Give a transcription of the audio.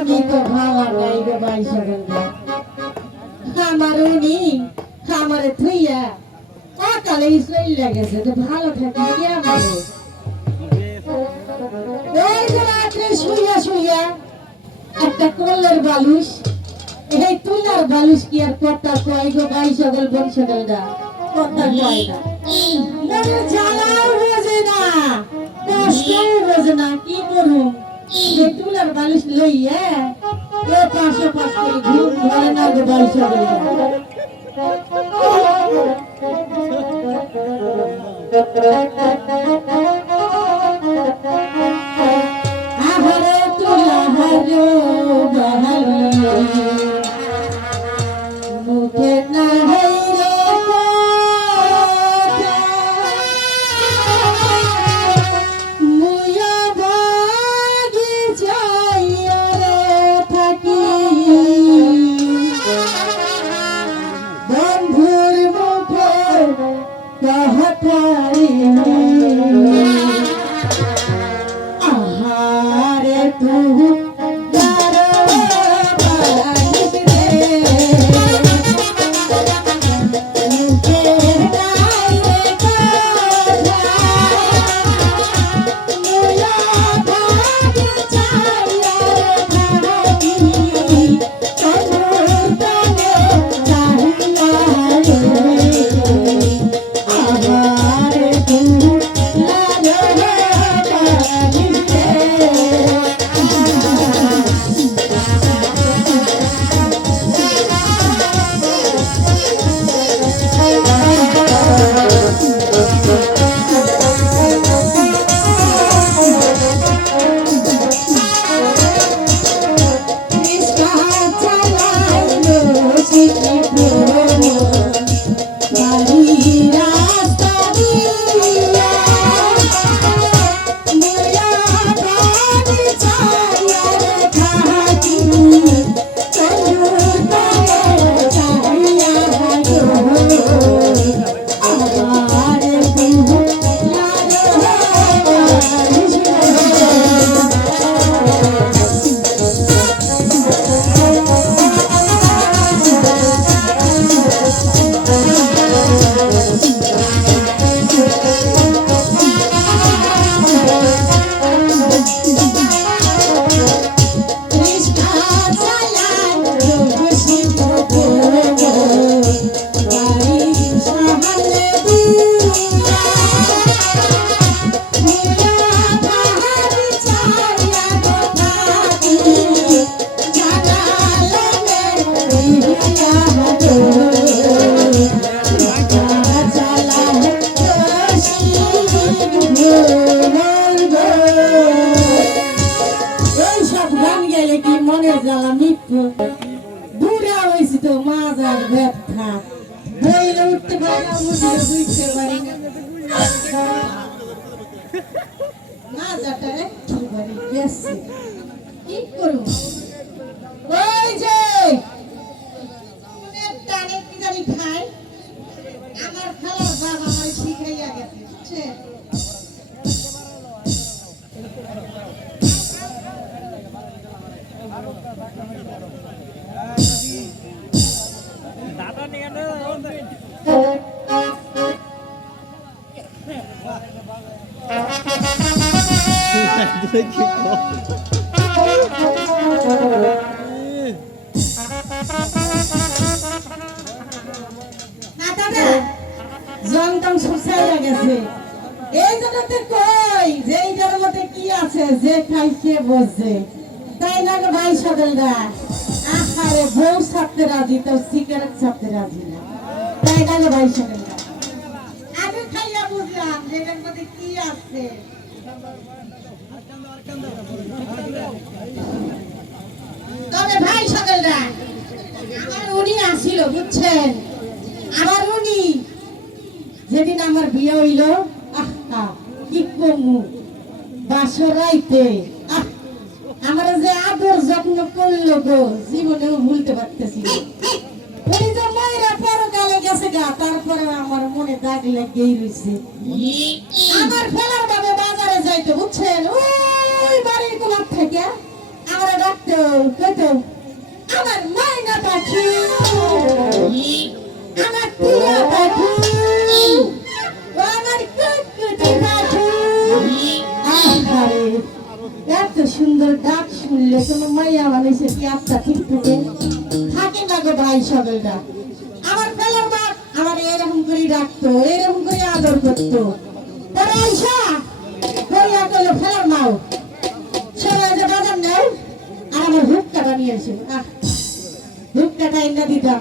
আমি তো ভালো নাই রে ভাই সকল আমার উনি আমারে থুইয়া অকালে ইসরাইল লাগেছে তো ভালো থাকি কি আমারে এই যে রাত্রে শুইয়া শুইয়া একটা কলের বালুস এই তুলার বালুস কি আর কথা কয় গো ভাই সকল বোন সকল দা কথা কয় না মনে জ্বালাও বোঝে না কষ্টও বোঝে না কি করুম এই তুলার বালুস লইয়া এ পাশে পাশ করে ঘুম ধরে না গো ভাই সকল আহারে তুলা হারো বাহালি মুখে না হইরে কথা মুয়া বাগি যাইয়া রে থাকি বন্ধুর মুখে কথারি আহারে তুই বুড়া হয়েছি তো মাজার ব্যথা বইলে উঠতে পারি না বুঝতে পারি না মাজাটা একেবারে গেছে কি করব ওই যে মনের টানে কি জানি খাই আমার খালার বাবা আমায় শিখাইয়া গেছে বুঝছে দাদা নিয়ে না জংটং সুসাইয়া গেছে এই জন্যতে কই যে এই জন্মতে কি আছে যে খাইছে বসে তাই না ভাই সকলরা আহারে বউ ছাড়তে রাজি তো সিগারেট ছাড়তে রাজি না তাই না ভাই সকলরা আমি খাইয়া বুঝলাম যে এর মধ্যে কি আছে তবে ভাই সকলরা আমার উনি আসিল বুঝছেন আমার উনি যেদিন আমার বিয়ে হইল আহা কি কমু বাসরাইতে আমার যে আদর যত্ন করলো গো জীবনেও ভুলতে পারতেছি ওই যে মায়েরা পরকালে গেছে গা তারপরে আমার মনে দাগ লেগেই রয়েছে আমার ফেলার ভাবে বাজারে যাইতে বুঝছেন ওই বাড়ির কোলার থেকে আমার ডাকতো কত আমার ময়না পাখি আমার টিয়া পাখি ও আমার কুটকুটি পাখি আহারে এত সুন্দর ডাক শুনলে কোনো মাইয়া বানাইছে কি আত্মা ঠিকটুকে থাকে না গো ভাই সকলটা আমার বেলার বাপ আমার এরকম করে ডাকতো এরকম করে আদর করতো তারা আইসা কইয়া কইলো ফেলার মাও ছেলে যে বাজার নেই আর আমার হুক্কাটা নিয়ে এসে হুক্কাটা এনে দিতাম